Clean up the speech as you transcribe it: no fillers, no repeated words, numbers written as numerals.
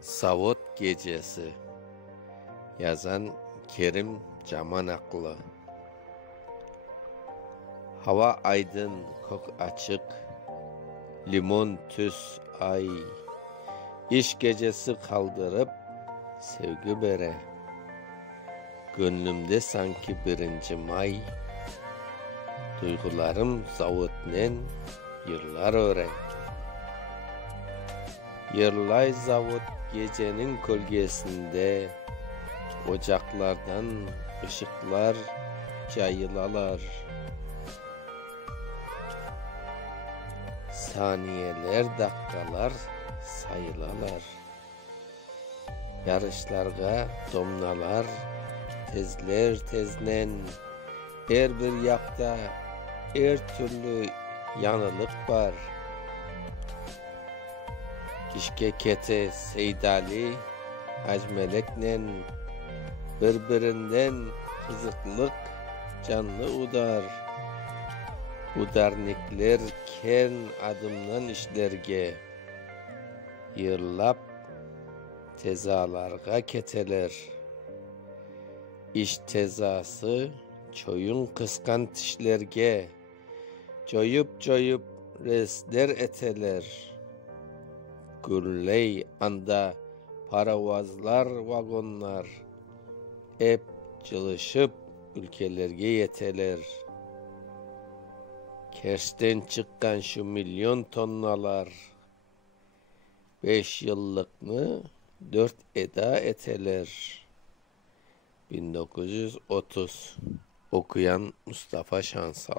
Savut Gecesi. Yazan Kerim Camanaklı. Hava aydın, kok açık, limon tüs ay, iş gecesi kaldırıp sevgi bere. Gönlümde sanki 1. May, duygularım zavutnen yıllar öre. Yırlay zavut gecenin gölgesinde, ocaklardan ışıklar cayılalar. Saniyeler, dakikalar sayılalar. Yarışlarga domnalar tezler teznen. Her bir yakta her türlü yanılık var. Kişke kete seydali acmeleknen birbirinden kızıklık canlı udar. Udarnikler ken adımdan işlerge yırlap tezalarga keteler. İş tezası çoyun kıskan tişlerge coyup resler eteler. Gürley anda paravazlar vagonlar hep çalışıp ülkelerge yeteler. Kersten çıkan şu milyon tonnalar 5 yıllıkını 4 eda eteler. 1930. Okuyan Mustafa Şansal.